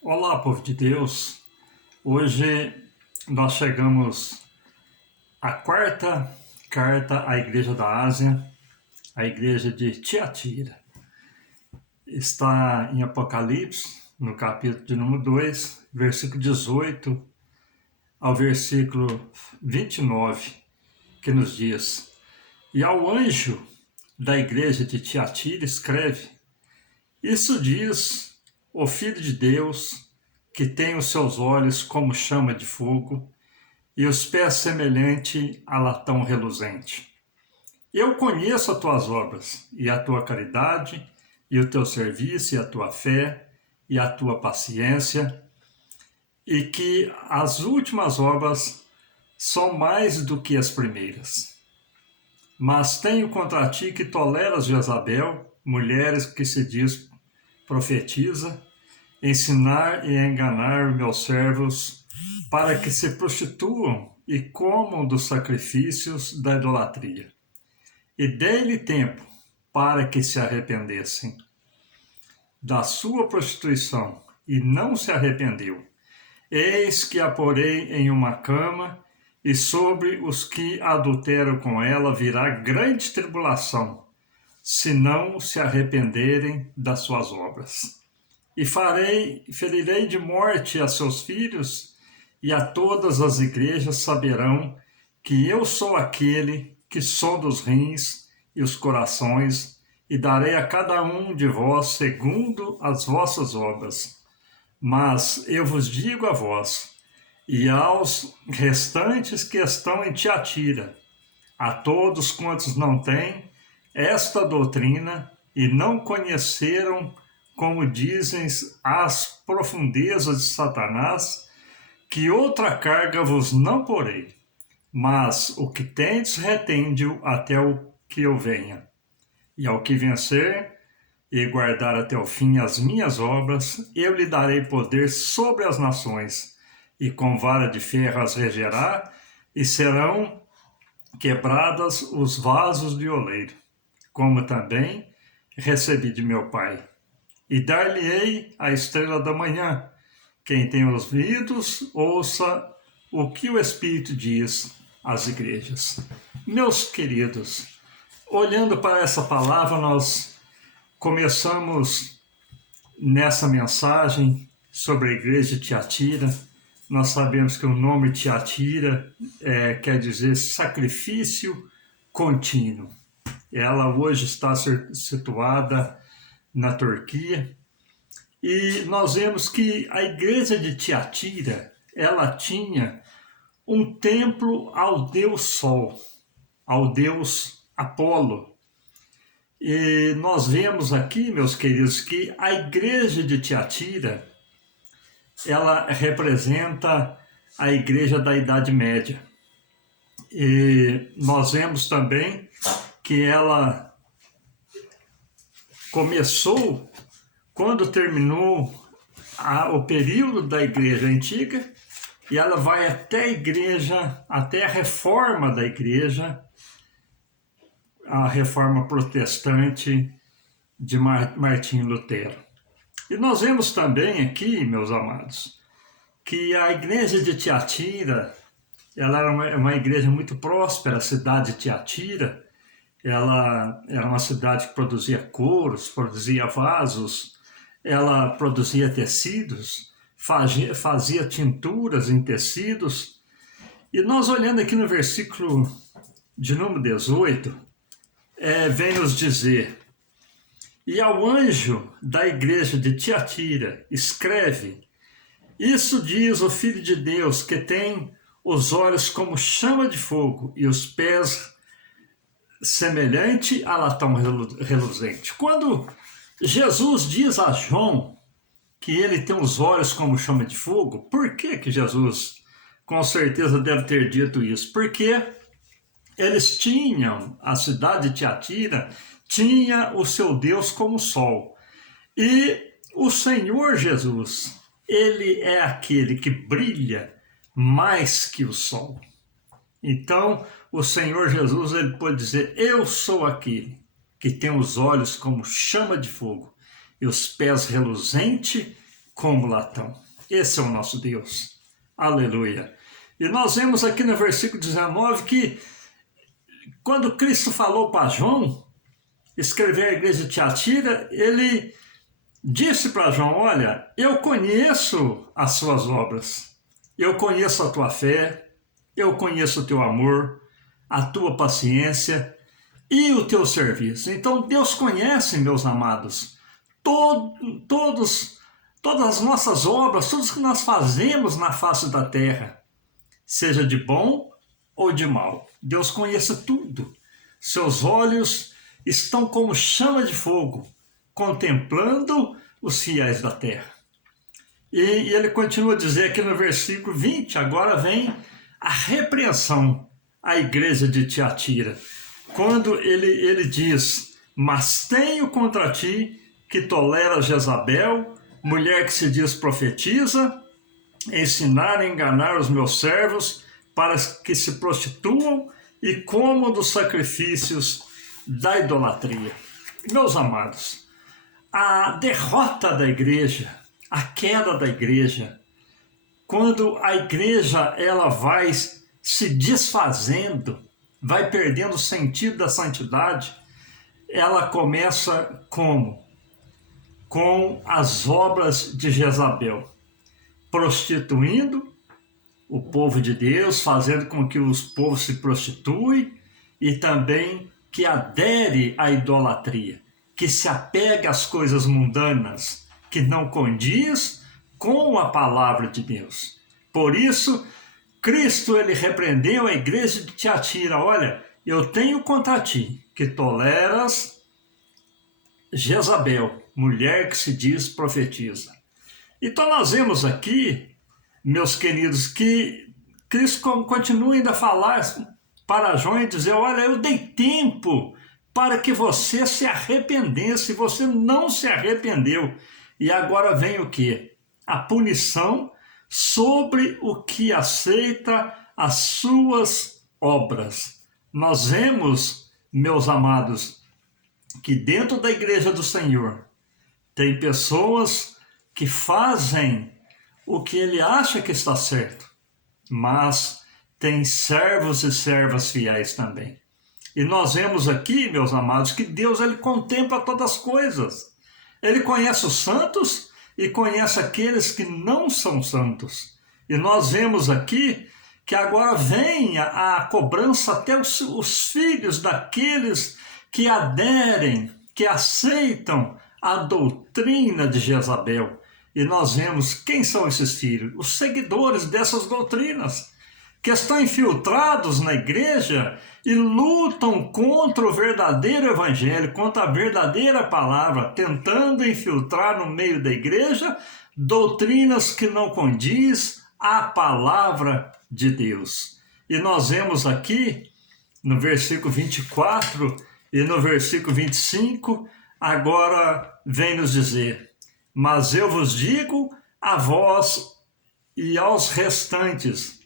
Olá, povo de Deus. Hoje nós chegamos à quarta carta à Igreja da Ásia, a Igreja de Tiatira. Está em Apocalipse, no capítulo de número 2, versículo 18 ao versículo 29, que nos diz: E ao anjo da Igreja de Tiatira escreve: Isso diz o Filho de Deus, que tem os seus olhos como chama de fogo e os pés semelhante a latão reluzente. Eu conheço as tuas obras, e a tua caridade, e o teu serviço, e a tua fé, e a tua paciência, e que as últimas obras são mais do que as primeiras. Mas tenho contra ti que toleras Jezabel, mulheres que se diz profetiza, ensinar e enganar meus servos para que se prostituam e comam dos sacrifícios da idolatria. E dei-lhe tempo para que se arrependessem da sua prostituição, e não se arrependeu. Eis que a porei em uma cama, e sobre os que adulteram com ela virá grande tribulação, se não se arrependerem das suas obras. E ferirei de morte a seus filhos, e a todas as igrejas saberão que eu sou aquele que sonda os rins e os corações, e darei a cada um de vós segundo as vossas obras. Mas eu vos digo a vós, e aos restantes que estão em Tiatira, a todos quantos não têm esta doutrina e não conheceram, como dizem, as profundezas de Satanás, que outra carga vos não porei, mas o que tendes retende-o até o que eu venha. E ao que vencer e guardar até o fim as minhas obras, eu lhe darei poder sobre as nações, e com vara de ferro as regerá, e serão quebradas os vasos de oleiro, como também recebi de meu Pai. E dar-lhe-ei a estrela da manhã. Quem tem ouvidos, ouça o que o Espírito diz às igrejas. Meus queridos, olhando para essa palavra, nós começamos nessa mensagem sobre a igreja de Tiatira. Nós sabemos que o nome Tiatira quer dizer sacrifício contínuo. Ela hoje está situada na Turquia, e nós vemos que a igreja de Tiatira, ela tinha um templo ao deus Sol, ao deus Apolo. E nós vemos aqui, meus queridos, que a igreja de Tiatira, ela representa a igreja da Idade Média. E nós vemos também que ela começou quando terminou o período da igreja antiga, e ela vai até a igreja, até a reforma da igreja, a reforma protestante de Martinho Lutero. E nós vemos também aqui, meus amados, que a igreja de Tiatira, ela era uma igreja muito próspera. A cidade de Tiatira, ela era uma cidade que produzia couros, produzia vasos, ela produzia tecidos, fazia tinturas em tecidos. E nós olhando aqui no versículo de número 18, vem nos dizer: E ao anjo da igreja de Tiatira escreve: Isso diz o Filho de Deus, que tem os olhos como chama de fogo e os pés semelhante a latão reluzente. Quando Jesus diz a João que ele tem os olhos como chama de fogo, por que Jesus com certeza deve ter dito isso? Porque eles tinham, a cidade de Tiatira tinha o seu Deus como sol. E o Senhor Jesus, ele é aquele que brilha mais que o sol. Então, o Senhor Jesus, ele pode dizer: eu sou aquele que tem os olhos como chama de fogo e os pés reluzentes como latão. Esse é o nosso Deus. Aleluia. E nós vemos aqui no versículo 19 que quando Cristo falou para João escrever a igreja de Tiatira, ele disse para João, olha, eu conheço as suas obras, eu conheço a tua fé, eu conheço o teu amor, a tua paciência e o teu serviço. Então Deus conhece, meus amados, todas as nossas obras, tudo que nós fazemos na face da terra, seja de bom ou de mal. Deus conhece tudo. Seus olhos estão como chama de fogo, contemplando os fiéis da terra. E ele continua a dizer aqui no versículo 20, agora vem a repreensão à igreja de Tiatira. Quando ele diz, mas tenho contra ti que tolera Jezabel, mulher que se diz profetiza, ensinar e enganar os meus servos para que se prostituam e comam dos sacrifícios da idolatria. Meus amados, a derrota da igreja, a queda da igreja, quando a igreja ela vai se desfazendo, vai perdendo o sentido da santidade, ela começa como? Com as obras de Jezabel, prostituindo o povo de Deus, fazendo com que os povos se prostituem e também que adere à idolatria, que se apega às coisas mundanas, que não condiz com a palavra de Deus. Por isso, Cristo ele repreendeu a igreja de Tiatira, olha, eu tenho contra ti que toleras Jezabel, mulher que se diz profetiza. Então nós vemos aqui, meus queridos, que Cristo continua ainda a falar para João e dizer, olha, eu dei tempo para que você se arrependesse, você não se arrependeu. E agora vem o quê? A punição sobre o que aceita as suas obras. Nós vemos, meus amados, que dentro da igreja do Senhor tem pessoas que fazem o que ele acha que está certo, mas tem servos e servas fiéis também. E nós vemos aqui, meus amados, que Deus ele contempla todas as coisas. Ele conhece os santos e conhece aqueles que não são santos. E nós vemos aqui que agora vem a cobrança até os filhos daqueles que aderem, que aceitam a doutrina de Jezabel. E nós vemos quem são esses filhos? Os seguidores dessas doutrinas, que estão infiltrados na igreja e lutam contra o verdadeiro evangelho, contra a verdadeira palavra, tentando infiltrar no meio da igreja doutrinas que não condiz à palavra de Deus. E nós vemos aqui, no versículo 24 e no versículo 25, agora vem nos dizer, mas eu vos digo a vós e aos restantes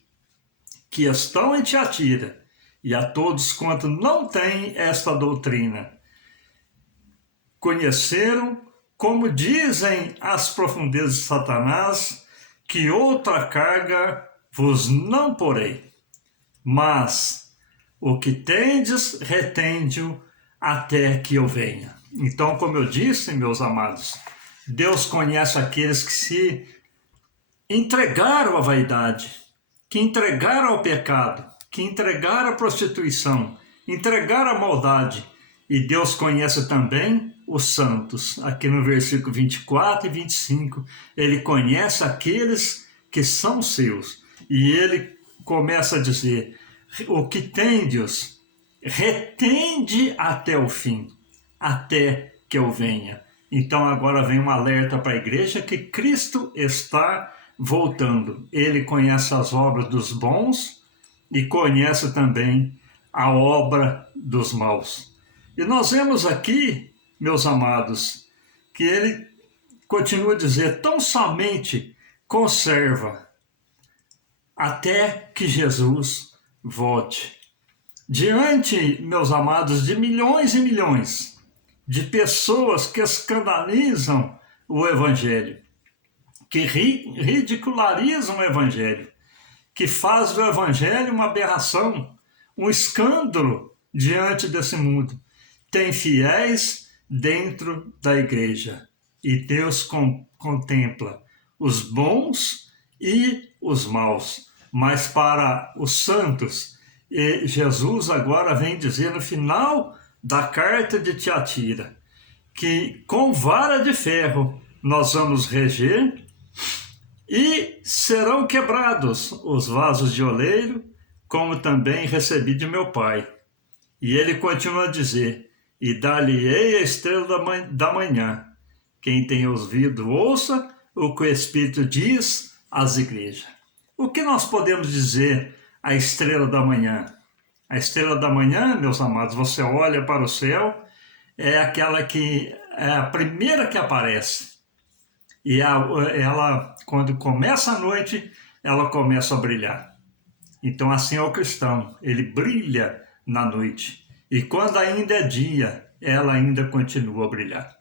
que estão em Tiatira, e a todos quanto não têm esta doutrina, conheceram, como dizem as profundezas de Satanás, que outra carga vos não porei, mas o que tendes, retende-o até que eu venha. Então, como eu disse, meus amados, Deus conhece aqueles que se entregaram à vaidade, que entregaram ao pecado, que entregaram à prostituição, entregaram à maldade. E Deus conhece também os santos. Aqui no versículo 24 e 25, ele conhece aqueles que são seus. E ele começa a dizer, o que tendes, retende até o fim, até que eu venha. Então agora vem um alerta para a igreja que Cristo está voltando. Ele conhece as obras dos bons e conhece também a obra dos maus. E nós vemos aqui, meus amados, que ele continua a dizer, tão somente conserva até que Jesus volte. Diante, meus amados, de milhões e milhões de pessoas que escandalizam o Evangelho, que ridicularizam o Evangelho, que faz do Evangelho uma aberração, um escândalo diante desse mundo. Tem fiéis dentro da igreja e Deus contempla os bons e os maus, mas para os santos, e Jesus agora vem dizer no final da carta de Tiatira, que com vara de ferro nós vamos reger e serão quebrados os vasos de oleiro, como também recebi de meu Pai. E ele continua a dizer, e dar-lhe-ei a estrela da manhã. Quem tem ouvido, ouça o que o Espírito diz às igrejas. O que nós podemos dizer à estrela da manhã? A estrela da manhã, meus amados, você olha para o céu, é aquela que é a primeira que aparece. E ela, quando começa a noite, ela começa a brilhar. Então assim é o cristão, ele brilha na noite. E quando ainda é dia, ela ainda continua a brilhar.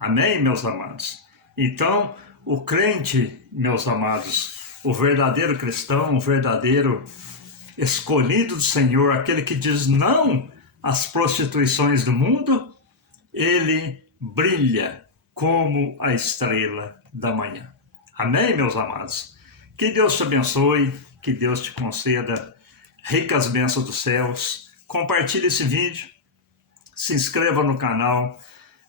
Amém, meus amados? Então, o crente, meus amados, o verdadeiro cristão, o verdadeiro escolhido do Senhor, aquele que diz não às prostituições do mundo, ele brilha como a estrela da manhã. Amém, meus amados? Que Deus te abençoe, que Deus te conceda ricas bênçãos dos céus. Compartilhe esse vídeo, se inscreva no canal,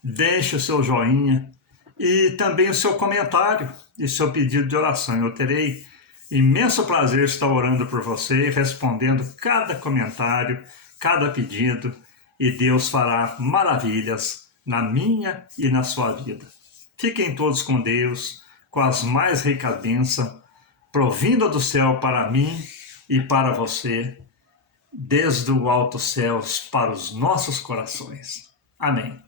deixe o seu joinha e também o seu comentário e seu pedido de oração. Eu terei imenso prazer em estar orando por você, respondendo cada comentário, cada pedido, e Deus fará maravilhas na minha e na sua vida. Fiquem todos com Deus, com as mais ricas bênçãos, provinda do céu para mim e para você, desde o alto céus para os nossos corações. Amém.